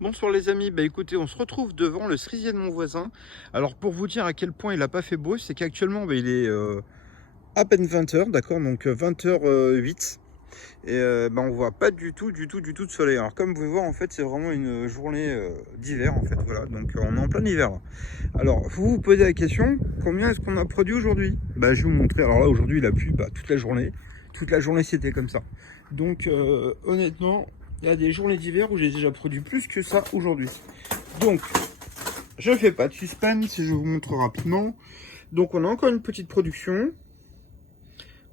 Bonsoir les amis, bah écoutez, on se retrouve devant le cerisier de mon voisin. Alors pour vous dire à quel point il n'a pas fait beau, c'est qu'actuellement bah, il est à peine 20 h, d'accord, donc 20 h 08. Et bah, on voit pas du tout de soleil. Alors comme vous pouvez voir, en fait c'est vraiment une journée d'hiver en fait, voilà, donc on est en plein hiver là. Alors vous vous posez la question, combien est-ce qu'on a produit aujourd'hui? Bah je vais vous montrer. Alors là aujourd'hui il a plu toute la journée c'était comme ça. Donc honnêtement, il y a des journées d'hiver où j'ai déjà produit plus que ça aujourd'hui. Donc, je fais pas de suspense, je vous montre rapidement. Donc, on a encore une petite production.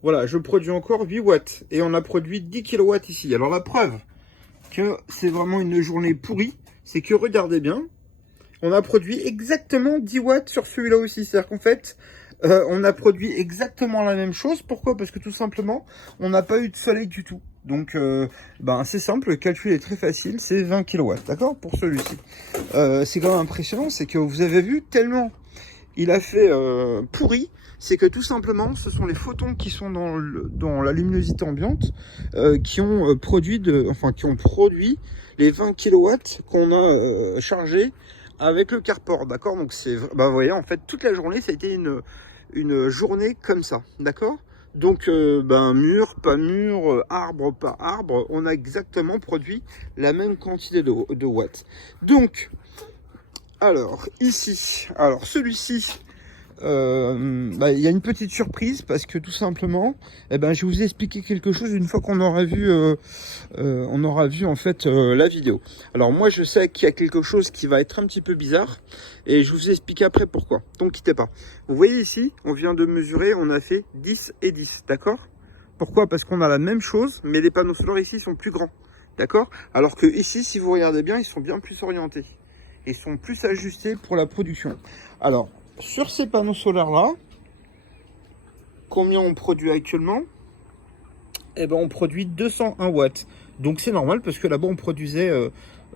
Voilà, je produis encore 8 watts. Et on a produit 10 kilowatts ici. Alors, la preuve que c'est vraiment une journée pourrie, c'est que, regardez bien, on a produit exactement 10 watts sur celui-là aussi. C'est-à-dire qu'en fait, on a produit exactement la même chose. Pourquoi? Parce que tout simplement, on n'a pas eu de soleil du tout. Donc, c'est simple, le calcul est très facile, c'est 20 kilowatts, d'accord, pour celui-ci. C'est quand même impressionnant, c'est que vous avez vu, tellement il a fait pourri, c'est que tout simplement, ce sont les photons qui sont dans la luminosité ambiante qui ont produit les 20 kilowatts qu'on a chargés avec le carport, d'accord. Donc, vous voyez, en fait, toute la journée, ça a été une journée comme ça, d'accord. Donc, mur, pas mur, arbre, pas arbre, on a exactement produit la même quantité de watts. Donc, alors, ici, celui-ci, il y a une petite surprise parce que tout simplement, je vais vous expliquer quelque chose une fois qu'on aura vu, en fait la vidéo. Alors moi, je sais qu'il y a quelque chose qui va être un petit peu bizarre et je vous explique après pourquoi. Donc quittez pas. Vous voyez ici, on vient de mesurer, on a fait 10 et 10, d'accord? Pourquoi? Parce qu'on a la même chose, mais les panneaux solaires ici sont plus grands, d'accord? Alors que ici, si vous regardez bien, ils sont bien plus orientés. Ils sont plus ajustés pour la production. Alors, sur ces panneaux solaires là, combien on produit actuellement? On produit 201 watts. Donc c'est normal parce que là-bas on produisait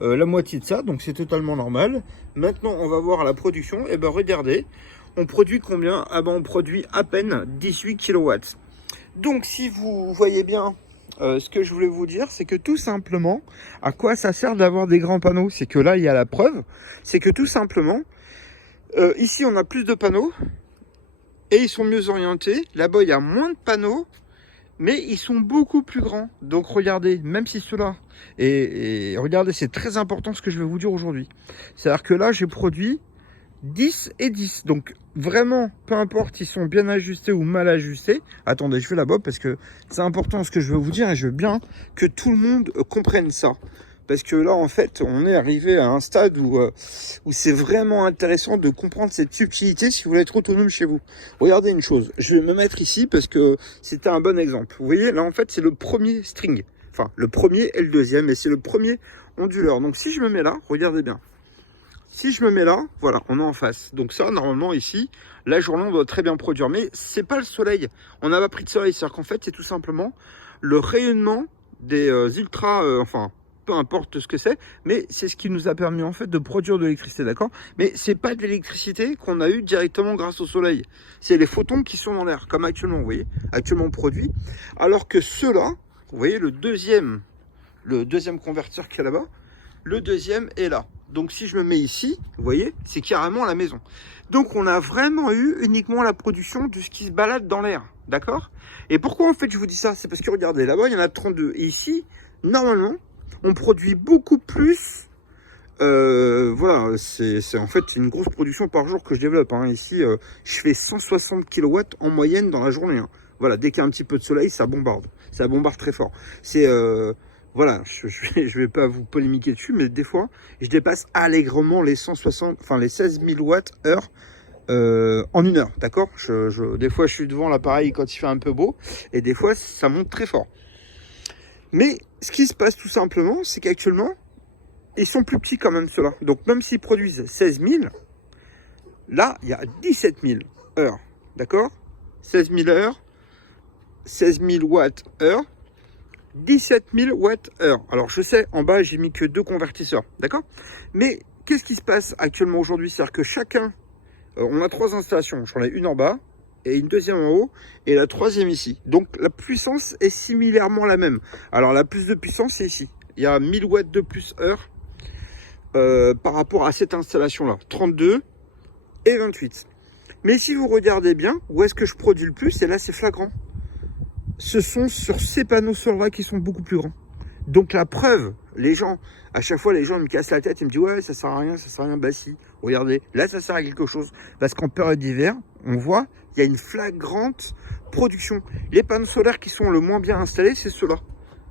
la moitié de ça, donc c'est totalement normal. Maintenant on va voir la production. Regardez, on produit combien? On produit à peine 18 kilowatts. Donc si vous voyez bien, ce que je voulais vous dire, c'est que tout simplement, à quoi ça sert d'avoir des grands panneaux? C'est que là il y a la preuve, c'est que tout simplement, ici on a plus de panneaux et ils sont mieux orientés. Là-bas il y a moins de panneaux, mais ils sont beaucoup plus grands. Donc regardez, même si cela et regardez, c'est très important ce que je vais vous dire aujourd'hui. C'est-à-dire que là j'ai produit 10 et 10. Donc vraiment, peu importe, ils sont bien ajustés ou mal ajustés. Attendez, je fais là-bas parce que c'est important ce que je veux vous dire et je veux bien que tout le monde comprenne ça. Parce que là, en fait, on est arrivé à un stade où c'est vraiment intéressant de comprendre cette subtilité si vous voulez être autonome chez vous. Regardez une chose, je vais me mettre ici parce que c'était un bon exemple. Vous voyez, là, en fait, c'est le premier string. Enfin, le premier et le deuxième, et c'est le premier onduleur. Donc, si je me mets là, regardez bien. Si je me mets là, voilà, on est en face. Donc ça, normalement, ici, la journée, on doit très bien produire. Mais c'est pas le soleil. On n'a pas pris de soleil. C'est-à-dire qu'en fait, c'est tout simplement le rayonnement des peu importe ce que c'est, mais c'est ce qui nous a permis, en fait, de produire de l'électricité, d'accord? Mais c'est pas de l'électricité qu'on a eu directement grâce au soleil. C'est les photons qui sont dans l'air, comme actuellement, vous voyez, actuellement produit. Alors que ceux-là, vous voyez, le deuxième converteur qui est là-bas, le deuxième est là. Donc si je me mets ici, vous voyez, c'est carrément la maison. Donc on a vraiment eu uniquement la production de ce qui se balade dans l'air, d'accord? Et pourquoi en fait je vous dis ça? C'est parce que regardez, là-bas il y en a 32. Et ici, normalement, on produit beaucoup plus. C'est en fait une grosse production par jour que je développe. Ici, je fais 160 kilowatts en moyenne dans la journée. Voilà, dès qu'il y a un petit peu de soleil, ça bombarde. Ça bombarde très fort. Voilà, je vais pas vous polémiquer dessus, mais des fois, je dépasse allègrement les 16 000 watts heure en une heure, d'accord. Des fois, je suis devant l'appareil quand il fait un peu beau, et des fois, ça monte très fort. Mais ce qui se passe tout simplement, c'est qu'actuellement, ils sont plus petits quand même, ceux-là. Donc, même s'ils produisent 16 000, là, il y a 17 000 heures, d'accord. 16 000 heures, 16 000 watts heure, 17 000 watts heure. Alors je sais, en bas j'ai mis que 2 convertisseurs, d'accord. Mais qu'est-ce qui se passe actuellement aujourd'hui? C'est-à-dire que chacun, on a 3 installations. J'en ai une en bas et une deuxième en haut et la troisième ici. Donc la puissance est similairement la même. Alors la plus de puissance c'est ici. Il y a 1000 watts de plus heure par rapport à cette installation-là, 32 et 28. Mais si vous regardez bien, où est-ce que je produis le plus, et là c'est flagrant. Ce sont sur ces panneaux solaires qui sont beaucoup plus grands. Donc la preuve, les gens, à chaque fois les gens me cassent la tête, ils me disent ouais ça sert à rien, ça sert à rien, bah si, regardez, là ça sert à quelque chose. Parce qu'en période d'hiver, on voit, il y a une flagrante production. Les panneaux solaires qui sont le moins bien installés, c'est ceux-là.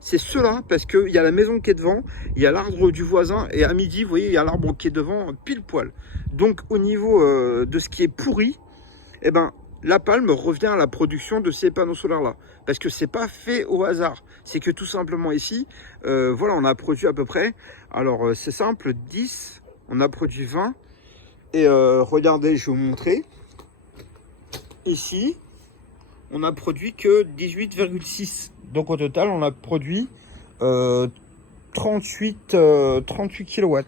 C'est ceux-là, parce qu'il y a la maison qui est devant, il y a l'arbre du voisin, et à midi, vous voyez, il y a l'arbre qui est devant, pile poil. Donc au niveau de ce qui est pourri, eh ben, la palme revient à la production de ces panneaux solaires-là. Parce que c'est pas fait au hasard. C'est que tout simplement ici, voilà, on a produit à peu près, alors c'est simple, 10, on a produit 20. Et regardez, je vais vous montrer. Ici, on a produit que 18,6. Donc au total, on a produit 38 kW.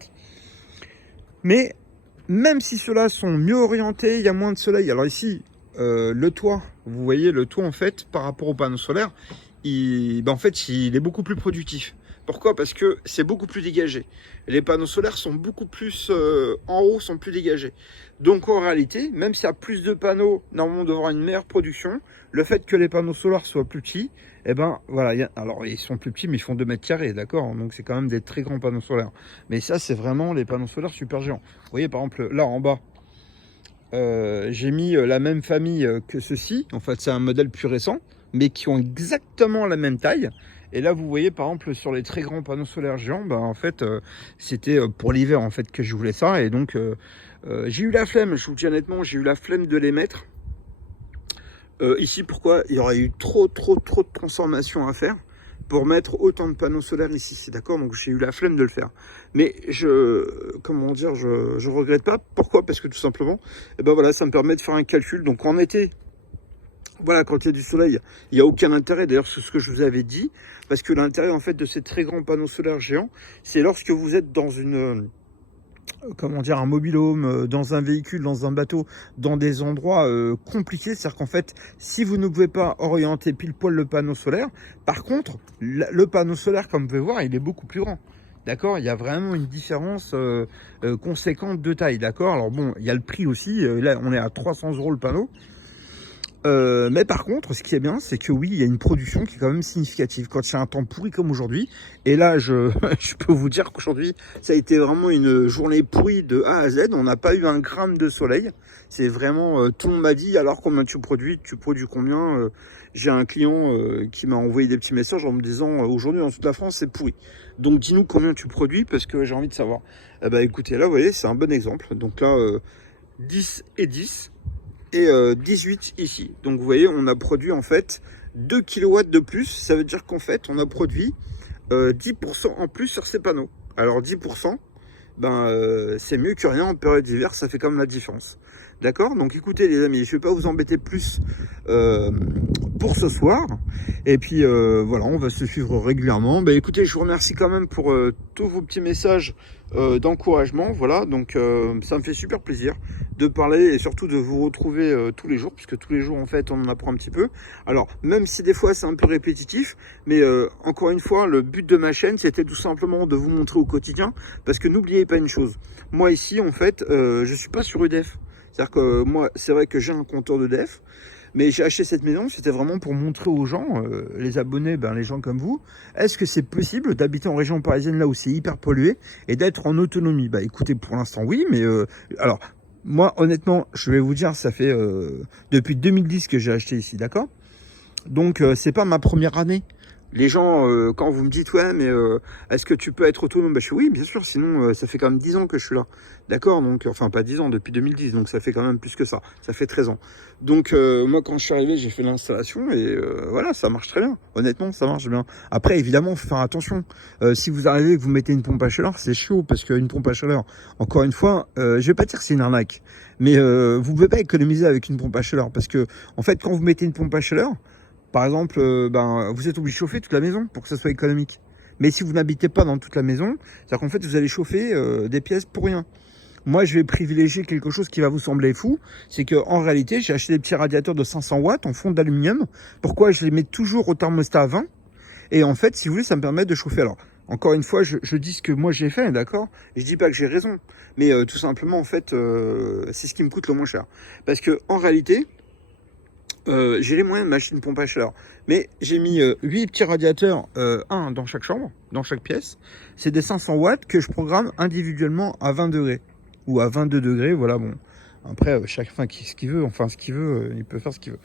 Mais même si ceux-là sont mieux orientés, il y a moins de soleil. Alors ici, le toit, vous voyez le toit en fait par rapport aux panneaux solaires, en fait il est beaucoup plus productif. Pourquoi? Parce que c'est beaucoup plus dégagé. Les panneaux solaires sont beaucoup plus en haut, sont plus dégagés. Donc en réalité, même s'il y a plus de panneaux, normalement on devrait avoir une meilleure production. Le fait que les panneaux solaires soient plus petits, eh ben voilà, alors ils sont plus petits mais ils font 2 mètres carrés, d'accord? Donc c'est quand même des très grands panneaux solaires. Mais ça c'est vraiment les panneaux solaires super géants. Vous voyez par exemple là en bas, j'ai mis la même famille que ceci. En fait c'est un modèle plus récent, mais qui ont exactement la même taille. Et là vous voyez par exemple sur les très grands panneaux solaires géants, ben, en fait c'était pour l'hiver en fait que je voulais ça. Et donc j'ai eu la flemme, je vous dis honnêtement, j'ai eu la flemme de les mettre. Ici, pourquoi? Il y aurait eu trop de transformations à faire pour mettre autant de panneaux solaires ici, c'est d'accord? Donc j'ai eu la flemme de le faire. Mais comment dire, je regrette pas. Pourquoi? Parce que tout simplement, eh ben voilà, ça me permet de faire un calcul. Donc en été, voilà, quand il y a du soleil, il n'y a aucun intérêt. D'ailleurs, c'est ce que je vous avais dit. Parce que l'intérêt en fait de ces très grands panneaux solaires géants, c'est lorsque vous êtes dans une comment dire, un mobil-home, dans un véhicule, dans un bateau, dans des endroits compliqués. C'est-à-dire qu'en fait, si vous ne pouvez pas orienter pile poil le panneau solaire, par contre, le panneau solaire, comme vous pouvez voir, il est beaucoup plus grand. D'accord, il y a vraiment une différence conséquente de taille. D'accord, alors bon, il y a le prix aussi. Là, on est à 300 € le panneau. Mais par contre, ce qui est bien, c'est que oui, il y a une production qui est quand même significative. Quand il y a un temps pourri comme aujourd'hui, et là, je peux vous dire qu'aujourd'hui, ça a été vraiment une journée pourrie de A à Z. On n'a pas eu un gramme de soleil. C'est vraiment, tout le monde m'a dit, alors combien tu produis combien? J'ai un client qui m'a envoyé des petits messages en me disant, aujourd'hui, dans toute la France, c'est pourri. Donc, dis-nous combien tu produis, parce que j'ai envie de savoir. Bah écoutez, là, vous voyez, c'est un bon exemple. Donc là, 10 et 10. Et 18 ici. Donc vous voyez, on a produit en fait 2 kW de plus. Ça veut dire qu'en fait, on a produit 10% en plus sur ces panneaux. Alors 10%, ben, c'est mieux que rien en période d'hiver, ça fait quand même la différence. D'accord? Donc écoutez les amis, je ne vais pas vous embêter plus pour ce soir. Et puis voilà, on va se suivre régulièrement. Ben, écoutez, je vous remercie quand même pour tous vos petits messages d'encouragement. Voilà, donc ça me fait super plaisir de parler et surtout de vous retrouver tous les jours, puisque tous les jours en fait on en apprend un petit peu. Alors même si des fois c'est un peu répétitif, mais encore une fois le but de ma chaîne c'était tout simplement de vous montrer au quotidien, parce que n'oubliez pas une chose, moi ici en fait je suis pas sur UDF, c'est-à-dire que moi c'est vrai que j'ai un compteur d'EDF, mais j'ai acheté cette maison, c'était vraiment pour montrer aux gens, les abonnés, ben, les gens comme vous, est-ce que c'est possible d'habiter en région parisienne là où c'est hyper pollué et d'être en autonomie? Bah écoutez, pour l'instant oui, mais alors moi honnêtement, je vais vous dire, ça fait depuis 2010 que j'ai acheté ici, d'accord? Donc c'est pas ma première année. Les gens, quand vous me dites, ouais, mais est-ce que tu peux être autonome? Bah, je suis oui, bien sûr, sinon ça fait quand même 10 ans que je suis là. D'accord? Donc, enfin, pas 10 ans, depuis 2010, donc ça fait quand même plus que ça. Ça fait 13 ans. Donc, moi, quand je suis arrivé, j'ai fait l'installation et voilà, ça marche très bien. Honnêtement, ça marche bien. Après, évidemment, faut faire attention. Si vous arrivez et que vous mettez une pompe à chaleur, c'est chaud parce qu'une pompe à chaleur, encore une fois, je vais pas dire que c'est une arnaque, mais vous pouvez pas économiser avec une pompe à chaleur parce que, en fait, quand vous mettez une pompe à chaleur, par exemple, ben, vous êtes obligé de chauffer toute la maison pour que ça soit économique. Mais si vous n'habitez pas dans toute la maison, c'est-à-dire qu'en fait, vous allez chauffer des pièces pour rien. Moi, je vais privilégier quelque chose qui va vous sembler fou. C'est qu'en réalité, j'ai acheté des petits radiateurs de 500 watts en fonte d'aluminium. Pourquoi? Je les mets toujours au thermostat à 20. Et en fait, si vous voulez, ça me permet de chauffer. Alors, Encore une fois, je dis ce que moi j'ai fait, d'accord? Je dis pas que j'ai raison, mais tout simplement, en fait, c'est ce qui me coûte le moins cher. Parce que en réalité, j'ai les moyens de m'acheter une pompe à chaleur. Mais j'ai mis 8 petits radiateurs, un dans chaque chambre, dans chaque pièce. C'est des 500 watts que je programme individuellement à 20 degrés. Ou à 22 degrés, voilà, bon. Après, chacun ce qu'il veut, enfin ce qu'il veut, il peut faire ce qu'il veut.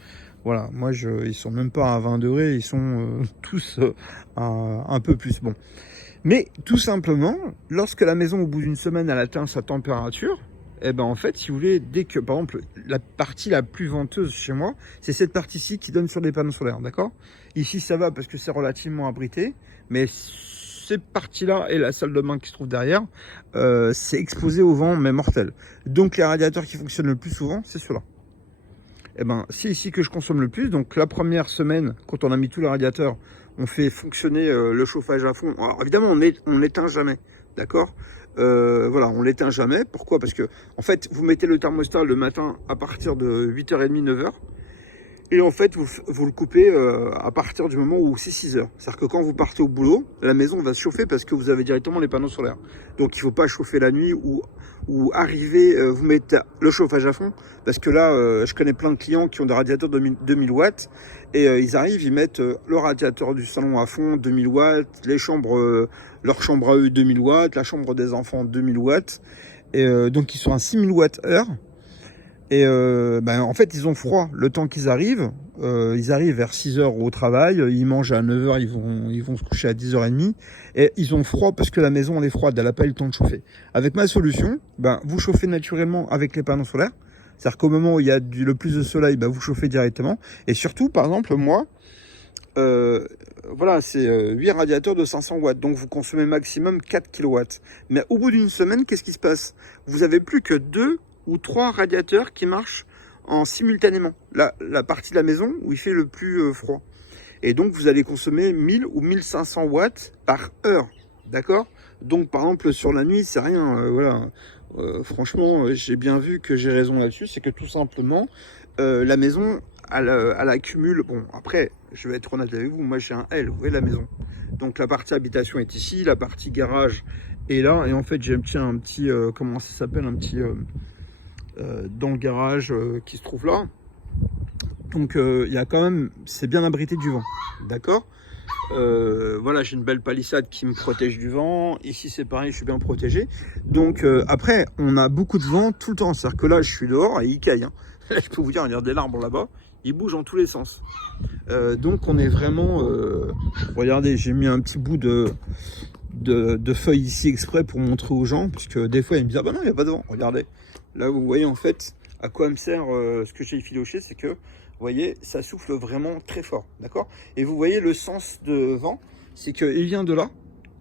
Voilà, moi, ils sont même pas à 20 degrés, ils sont tous un peu plus. Bon. Mais tout simplement, lorsque la maison, au bout d'une semaine, elle atteint sa température, eh ben en fait, si vous voulez, dès que, par exemple, la partie la plus venteuse chez moi, c'est cette partie-ci qui donne sur les panneaux solaires, d'accord? Ici, ça va parce que c'est relativement abrité, mais cette partie-là et la salle de bain qui se trouve derrière, c'est exposé au vent, mais mortel. Donc, les radiateurs qui fonctionnent le plus souvent, c'est ceux-là. Eh ben, c'est ici que je consomme le plus. Donc, la première semaine, quand on a mis tous les radiateurs, on fait fonctionner le chauffage à fond. Alors, évidemment, on n'éteint jamais, d'accord? Voilà, on l'éteint jamais. Pourquoi? Parce que, en fait, vous mettez le thermostat le matin à partir de 8h30, 9h. Et en fait, vous le coupez à partir du moment où c'est 6h. C'est-à-dire que quand vous partez au boulot, la maison va se chauffer parce que vous avez directement les panneaux solaires. Donc il ne faut pas chauffer la nuit ou arriver, vous mettez le chauffage à fond. Parce que là, je connais plein de clients qui ont des radiateurs de 2000 watts. Et ils arrivent, ils mettent le radiateur du salon à fond, 2000 watts, les chambres, leur chambre à eux, 2000 watts, la chambre des enfants, 2000 watts. Et donc ils sont à 6000 watts heure. Et en fait, ils ont froid le temps qu'ils arrivent. Ils arrivent vers 6h au travail, ils mangent à 9h, ils vont se coucher à 10h30. Et ils ont froid parce que la maison elle est froide, elle n'a pas eu le temps de chauffer. Avec ma solution, vous chauffez naturellement avec les panneaux solaires. C'est-à-dire qu'au moment où il y a le plus de soleil, vous chauffez directement. Et surtout, par exemple, moi, voilà, c'est 8 radiateurs de 500 watts. Donc vous consommez maximum 4 kilowatts. Mais au bout d'une semaine, qu'est-ce qui se passe? Vous avez plus que 2 ou 3 radiateurs qui marchent en simultanément. La partie de la maison où il fait le plus froid. Et donc vous allez consommer 1000 ou 1500 watts par heure. D'accord? Donc par exemple sur la nuit, c'est rien. Voilà. Franchement, j'ai bien vu que j'ai raison là-dessus. C'est que tout simplement, la maison, elle accumule. Bon, après, je vais être honnête avec vous. Moi, j'ai un L. Vous voyez la maison. Donc la partie habitation est ici. La partie garage est là. Et en fait, j'ai un petit comment ça s'appelle? Un petit... dans le garage qui se trouve là. Donc il y a quand même, c'est bien abrité du vent, d'accord? Voilà, j'ai une belle palissade qui me protège du vent. Ici c'est pareil, je suis bien protégé. Donc après, on a beaucoup de vent tout le temps. C'est-à-dire que là, je suis dehors et il caille. Hein. Là, je peux vous dire, regardez l'arbre là-bas, il bouge en tous les sens. Donc on est vraiment... regardez, j'ai mis un petit bout de feuilles ici exprès pour montrer aux gens, puisque des fois ils me disent ah bah non, il n'y a pas de vent. Regardez. Là, vous voyez en fait à quoi me sert ce que j'ai filoché, c'est que, vous voyez, ça souffle vraiment très fort, d'accord? Et vous voyez le sens de vent, c'est qu'il vient de là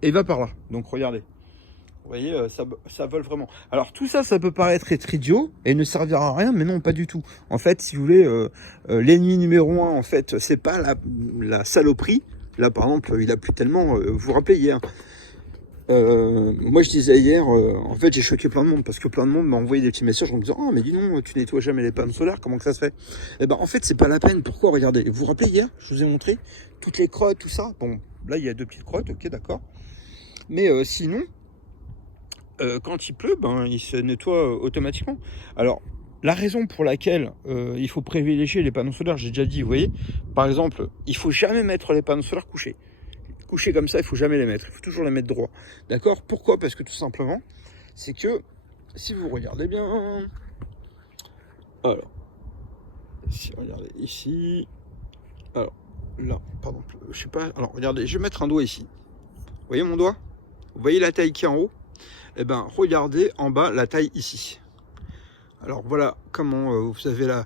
et il va par là. Donc regardez, vous voyez, ça vole vraiment. Alors tout ça, ça peut paraître être idiot et ne servir à rien, mais non, pas du tout. En fait, si vous voulez, l'ennemi numéro 1, en fait, c'est pas la saloperie. Là, par exemple, il a plu tellement, vous vous rappelez hier. Moi je disais hier, en fait j'ai choqué plein de monde parce que plein de monde m'a envoyé des petits messages en me disant: oh mais dis non, tu nettoies jamais les panneaux solaires, comment que ça se fait? Et ben en fait c'est pas la peine. Pourquoi? Regardez, vous vous rappelez hier, je vous ai montré toutes les crottes, tout ça. Bon là il y a 2 petites crottes, ok d'accord, mais sinon quand il pleut, il se nettoie automatiquement. Alors la raison pour laquelle il faut privilégier les panneaux solaires, j'ai déjà dit, vous voyez, par exemple, il faut jamais mettre les panneaux solaires couchés. Couchés comme ça, il faut jamais les mettre, il faut toujours les mettre droit. D'accord? Pourquoi? Parce que tout simplement, c'est que si vous regardez bien, alors, si regardez ici, alors là, pardon, je sais pas, alors regardez, je vais mettre un doigt ici. Vous voyez mon doigt? Vous voyez la taille qui est en haut? Eh ben, regardez en bas la taille ici. Alors voilà comment vous avez là,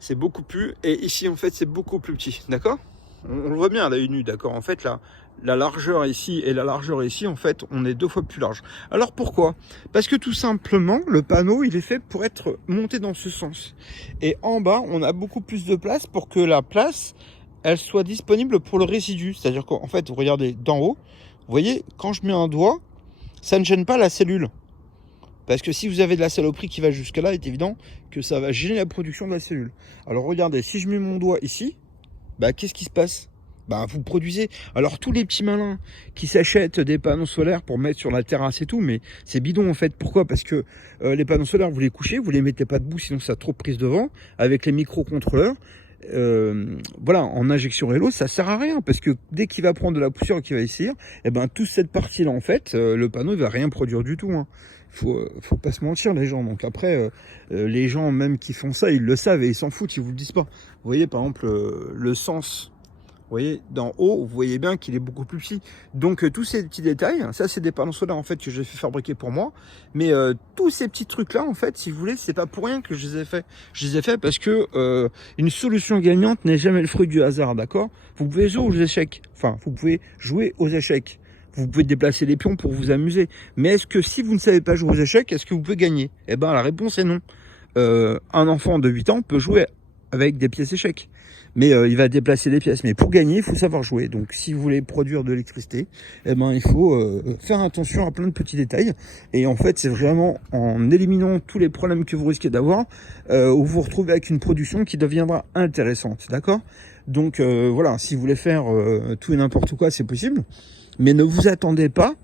c'est beaucoup plus, et ici en fait c'est beaucoup plus petit, d'accord? On le voit bien à l'œil nu, d'accord? En fait, la largeur ici et la largeur ici, en fait, on est 2 fois plus large. Alors pourquoi? Parce que tout simplement, le panneau, il est fait pour être monté dans ce sens. Et en bas, on a beaucoup plus de place pour que la place, elle soit disponible pour le résidu. C'est-à-dire qu'en fait, vous regardez d'en haut, vous voyez, quand je mets un doigt, ça ne gêne pas la cellule. Parce que si vous avez de la saloperie qui va jusque là, il est évident que ça va gêner la production de la cellule. Alors regardez, si je mets mon doigt ici, qu'est-ce qui se passe? bah vous produisez. Alors tous les petits malins qui s'achètent des panneaux solaires pour mettre sur la terrasse et tout, mais c'est bidon en fait. Pourquoi? Parce que les panneaux solaires, vous les couchez, vous les mettez pas debout, sinon ça a trop de prise de vent. Avec les microcontrôleurs, voilà, en injection rélo, ça sert à rien, parce que dès qu'il va prendre de la poussière et qu'il va essayer, et ben toute cette partie là en fait, le panneau il va rien produire du tout, hein. Faut pas se mentir les gens. Donc après, les gens même qui font ça, ils le savent et ils s'en foutent, ils vous le disent pas. Vous voyez par exemple le sens, vous voyez d'en haut, vous voyez bien qu'il est beaucoup plus petit. Donc tous ces petits détails, ça c'est des panneaux solaires en fait que j'ai fait fabriquer pour moi. Mais tous ces petits trucs là en fait, si vous voulez, c'est pas pour rien que je les ai fait. Je les ai fait parce que une solution gagnante n'est jamais le fruit du hasard, d'accord? Vous pouvez jouer aux échecs, enfin vous pouvez jouer aux échecs. Vous pouvez déplacer les pions pour vous amuser. Mais est-ce que si vous ne savez pas jouer aux échecs, est-ce que vous pouvez gagner? Eh ben la réponse est non. Un enfant de 8 ans peut jouer avec des pièces échecs. Mais il va déplacer les pièces. Mais pour gagner, il faut savoir jouer. Donc si vous voulez produire de l'électricité, eh ben, il faut faire attention à plein de petits détails. Et en fait, c'est vraiment en éliminant tous les problèmes que vous risquez d'avoir, où vous vous retrouvez avec une production qui deviendra intéressante. D'accord? Donc voilà, si vous voulez faire tout et n'importe quoi, c'est possible. Mais ne vous attendez pas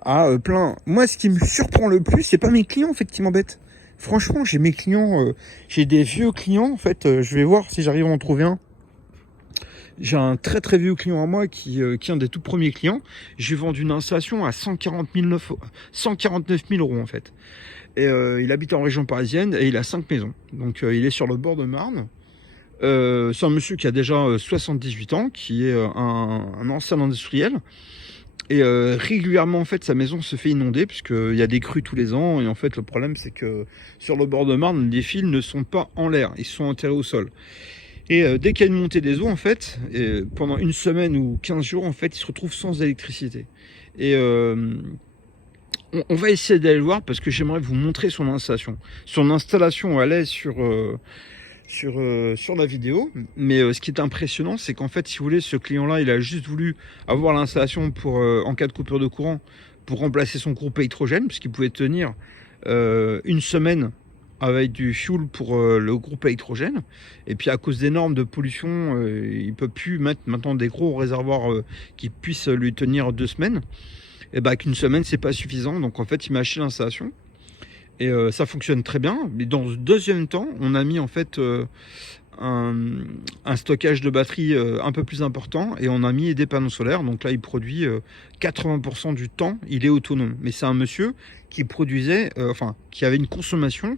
à plein. Moi, ce qui me surprend le plus, c'est pas mes clients en fait qui m'embêtent. Franchement, j'ai mes clients, j'ai des vieux clients en fait. Je vais voir si j'arrive à en trouver un. J'ai un très très vieux client à moi qui est un des tout premiers clients. J'ai vendu une installation à 149 000 euros en fait. Et il habite en région parisienne et il a 5 maisons. Donc il est sur le bord de Marne. C'est un monsieur qui a déjà 78 ans, qui est un ancien industriel. Et régulièrement en fait sa maison se fait inonder puisqu'il y a des crues tous les ans et en fait le problème c'est que sur le bord de Marne les fils ne sont pas en l'air, ils sont enterrés au sol. Et dès qu'il y a une montée des eaux en fait, pendant une semaine ou 15 jours en fait il se retrouve sans électricité. Et on va essayer d'aller le voir parce que j'aimerais vous montrer son installation. Son installation elle est sur la vidéo, mais ce qui est impressionnant c'est qu'en fait si vous voulez ce client là il a juste voulu avoir l'installation pour en cas de coupure de courant pour remplacer son groupe à hydrogène puisqu'il pouvait tenir une semaine avec du fuel pour le groupe à hydrogène, et puis à cause des normes de pollution il peut plus mettre maintenant des gros réservoirs qui puissent lui tenir 2 semaines, et bah qu'une semaine c'est pas suffisant, donc en fait il m'a acheté l'installation. Et ça fonctionne très bien. Mais dans le deuxième temps, on a mis en fait un stockage de batterie un peu plus important et on a mis des panneaux solaires. Donc là, il produit 80% du temps, il est autonome. Mais c'est un monsieur qui produisait, enfin, qui avait une consommation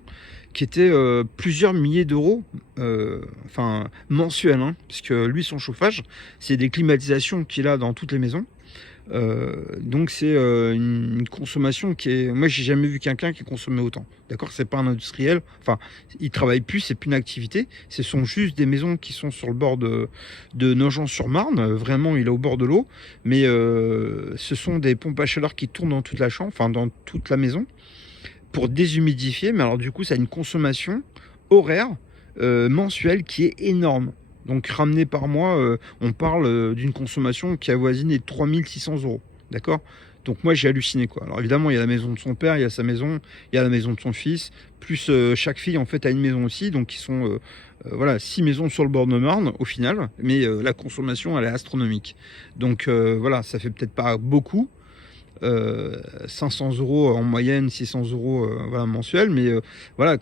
qui était plusieurs milliers d'euros, enfin mensuels, hein, puisque lui, son chauffage, c'est des climatisations qu'il a dans toutes les maisons. Donc c'est une consommation qui est... Moi j'ai jamais vu quelqu'un qui consommait autant. D'accord, c'est pas un industriel. Enfin, il travaille plus, c'est plus une activité. Ce sont juste des maisons qui sont sur le bord de Nogent-sur-Marne. Vraiment, il est au bord de l'eau. Mais ce sont des pompes à chaleur qui tournent dans toute la chambre, enfin dans toute la maison, pour déshumidifier. Mais alors du coup, ça a une consommation horaire mensuelle qui est énorme. Donc ramené par mois, on parle d'une consommation qui avoisine les 3600 euros. D'accord? Donc moi j'ai halluciné quoi. Alors évidemment il y a la maison de son père, il y a sa maison, il y a la maison de son fils, plus chaque fille en fait a une maison aussi, donc ils sont voilà 6 maisons sur le bord de Marne au final, mais la consommation elle est astronomique. Donc voilà, ça fait peut-être pas beaucoup, 500 euros en moyenne, 600 euros voilà, mensuels, mais voilà,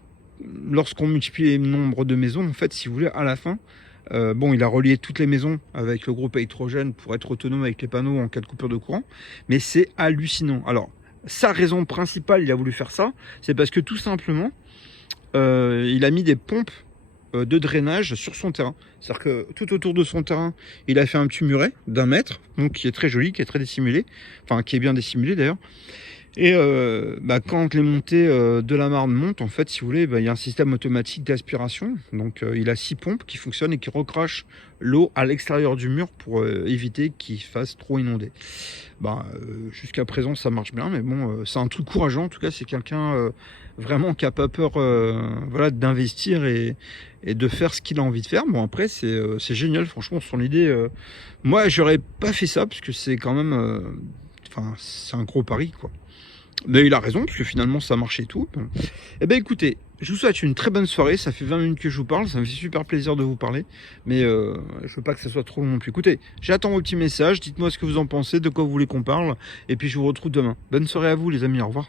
lorsqu'on multiplie le nombre de maisons, en fait si vous voulez à la fin, bon, il a relié toutes les maisons avec le groupe à hydrogène pour être autonome avec les panneaux en cas de coupure de courant. Mais c'est hallucinant. Alors, sa raison principale, il a voulu faire ça, c'est parce que tout simplement, il a mis des pompes de drainage sur son terrain. C'est-à-dire que tout autour de son terrain, il a fait un petit muret d'1 mètre, donc qui est très joli, qui est très dissimulé, enfin qui est bien dissimulé d'ailleurs. Et quand les montées de la Marne montent, en fait, si vous voulez, il y a un système automatique d'aspiration. Donc il a 6 pompes qui fonctionnent et qui recrachent l'eau à l'extérieur du mur pour éviter qu'il fasse trop inonder. Jusqu'à présent, ça marche bien, mais bon, c'est un truc courageux. En tout cas, c'est quelqu'un vraiment qui n'a pas peur voilà, d'investir et de faire ce qu'il a envie de faire. Bon, après, c'est génial, franchement, son idée. Moi, j'aurais pas fait ça, parce que c'est quand même... c'est un gros pari, quoi. Mais il a raison, parce que finalement ça marchait et tout. Eh bien écoutez, Je vous souhaite une très bonne soirée. Ça fait 20 minutes que je vous parle. Ça me fait super plaisir de vous parler. Mais je veux pas que ça soit trop long non plus. Écoutez, j'attends vos petits messages. Dites-moi ce que vous en pensez, de quoi vous voulez qu'on parle. Et puis je vous retrouve demain. Bonne soirée à vous les amis. Au revoir.